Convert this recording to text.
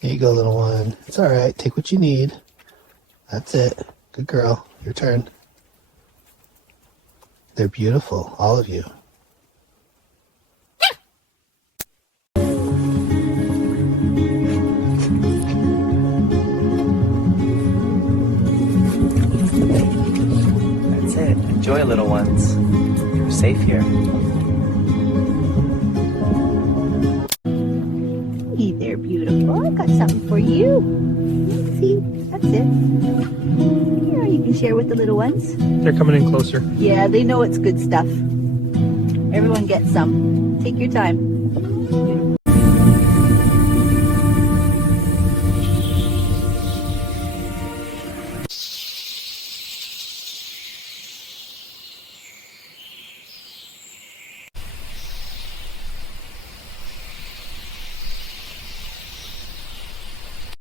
Here you go, little one. It's all right. Take what you need. That's it. Good girl. Your turn. They're beautiful, all of you. That's it. Enjoy, little ones. You're safe here. Hey there, beautiful. I got something for you. See, that's it. Here, you can share with the little ones. They're coming in closer. Yeah, they know it's good stuff. Everyone gets some. Take your time.